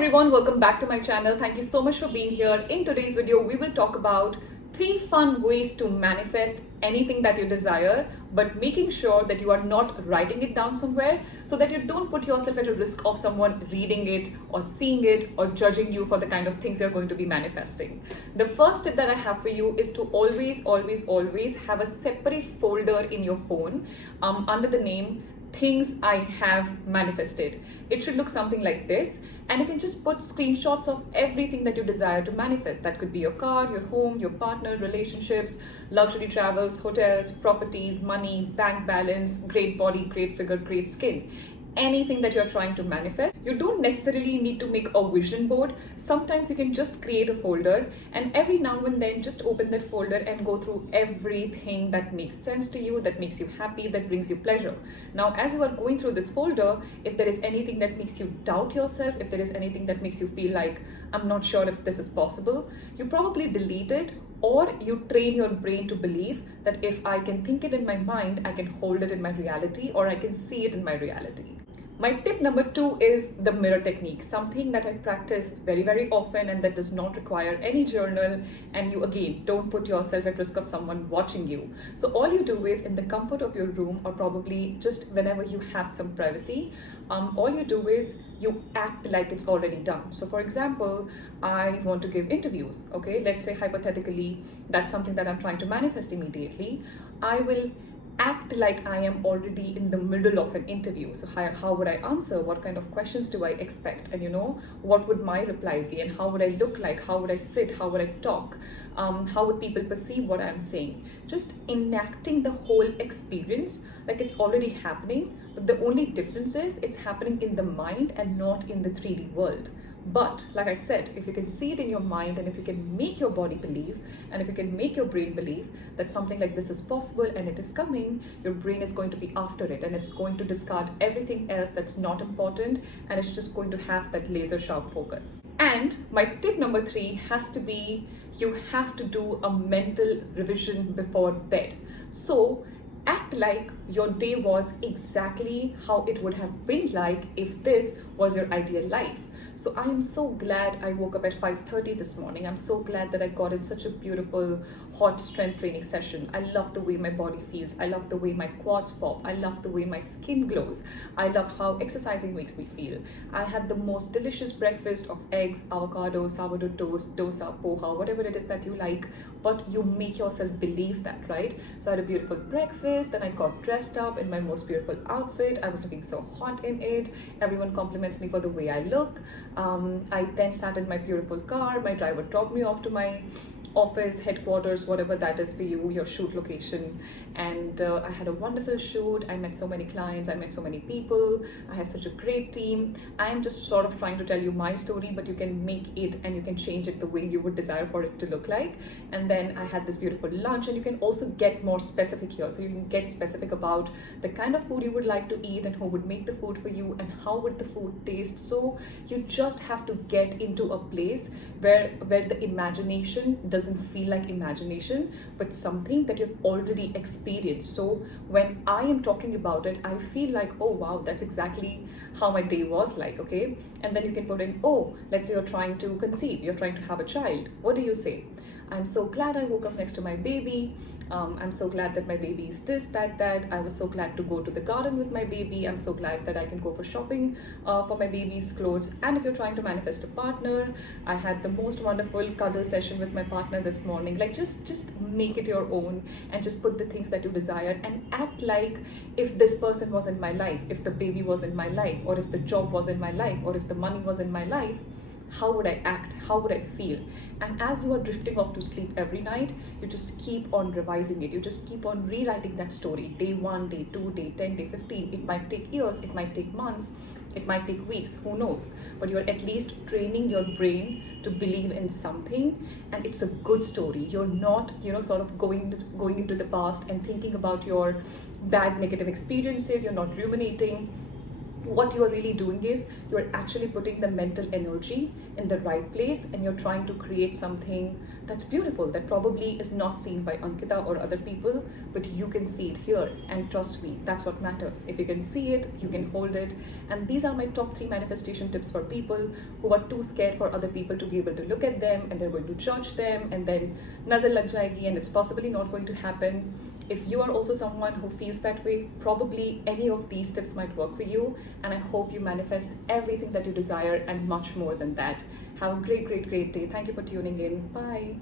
everyone, welcome back to my channel. Thank you so much for being here. In today's video, we will talk about 3 fun ways to manifest anything that you desire, but making sure that you are not writing it down somewhere so that you don't put yourself at a risk of someone reading it or seeing it or judging you for the kind of things you're going to be manifesting. The first tip that I have for you is to always have a separate folder in your phone under the name Things I Have Manifested. It should look something like this, and you can just put screenshots of everything that you desire to manifest. That could be your car, your home, your partner, relationships, luxury travels, hotels, properties, money, bank balance, great body, great figure, great skin. Anything that you're trying to manifest. You don't necessarily need to make a vision board. Sometimes you can just create a folder, and every now and then just open that folder and go through everything that makes sense to you, that makes you happy, that brings you pleasure. Now, as you are going through this folder, if there is anything that makes you doubt yourself, if there is anything that makes you feel like, I'm not sure if this is possible, you probably delete it, or you train your brain to believe that if I can think it in my mind, I can hold it in my reality, or I can see it in my reality. My tip number 2 is the mirror technique, something that I practice very often and that does not require any journal, and you again don't put yourself at risk of someone watching you. So all you do is in the comfort of your room, or probably just whenever you have some privacy, all you do is you act like it's already done. So for example, I want to give interviews, okay? Let's say hypothetically, that's something that I'm trying to manifest immediately. I will act like I am already in the middle of an interview. So how would I answer? What kind of questions do I expect? And what would my reply be? And how would I look like? How would I sit? How would I talk? How would people perceive what I'm saying? Just enacting the whole experience like it's already happening. But the only difference is it's happening in the mind and not in the 3D world. But like I said, if you can see it in your mind, and if you can make your body believe, and if you can make your brain believe that something like this is possible and it is coming, your brain is going to be after it, and it's going to discard everything else that's not important, and it's just going to have that laser sharp focus. And my tip number 3 has to be, you have to do a mental revision before bed. So act like your day was exactly how it would have been like if this was your ideal life. So I am so glad I woke up at 5:30 this morning. I'm so glad that I got in such a beautiful hot strength training session. I love the way my body feels. I love the way my quads pop. I love the way my skin glows. I love how exercising makes me feel. I had the most delicious breakfast of eggs, avocado, sourdough toast, dosa, poha, whatever it is that you like, but you make yourself believe that, right? So I had a beautiful breakfast, then I got dressed up in my most beautiful outfit. I was looking so hot in it. Everyone compliments me for the way I look. I then sat in my beautiful car. My driver dropped me off to my office, headquarters, whatever that is for you, your shoot location. And I had a wonderful shoot. I met so many clients. I met so many people. I have such a great team. I am just sort of trying to tell you my story, but you can make it and you can change it the way you would desire for it to look like. And then I had this beautiful lunch, and you can also get more specific here. So you can get specific about the kind of food you would like to eat, and who would make the food for you, and how would the food taste. So you just have to get into a place where the imagination doesn't feel like imagination, but something that you've already experienced. So when I am talking about it, I feel like, oh wow, that's exactly how my day was like, okay? And then you can put in, oh, let's say you're trying to conceive, you're trying to have a child. What do you say? I'm so glad I woke up next to my baby. I'm so glad that my baby is this, that. I was so glad to go to the garden with my baby. I'm so glad that I can go for shopping for my baby's clothes. And if you're trying to manifest a partner, I had the most wonderful cuddle session with my partner this morning. Like just make it your own, and just put the things that you desire, and act like if this person was in my life, if the baby was in my life, or if the job was in my life, or if the money was in my life, how would I act? How would I feel? And as you are drifting off to sleep every night, you just keep on revising it. You just keep on rewriting that story. Day 1, day 2, day 10, day 15. It might take years, it might take months, it might take weeks, who knows? But you're at least training your brain to believe in something, and it's a good story. You're not, sort of going into the past and thinking about your bad negative experiences. You're not ruminating. What you are really doing is you're actually putting the mental energy in the right place, and you're trying to create something that's beautiful. That probably is not seen by Ankita or other people, but you can see it here. And trust me, that's what matters. If you can see it, you can hold it. And these are my top 3 manifestation tips for people who are too scared for other people to be able to look at them, and they're going to judge them, and then nazar lag jayegi, and it's possibly not going to happen. If you are also someone who feels that way, probably any of these tips might work for you. And I hope you manifest everything that you desire and much more than that. Have a great, great, great day. Thank you for tuning in. Bye.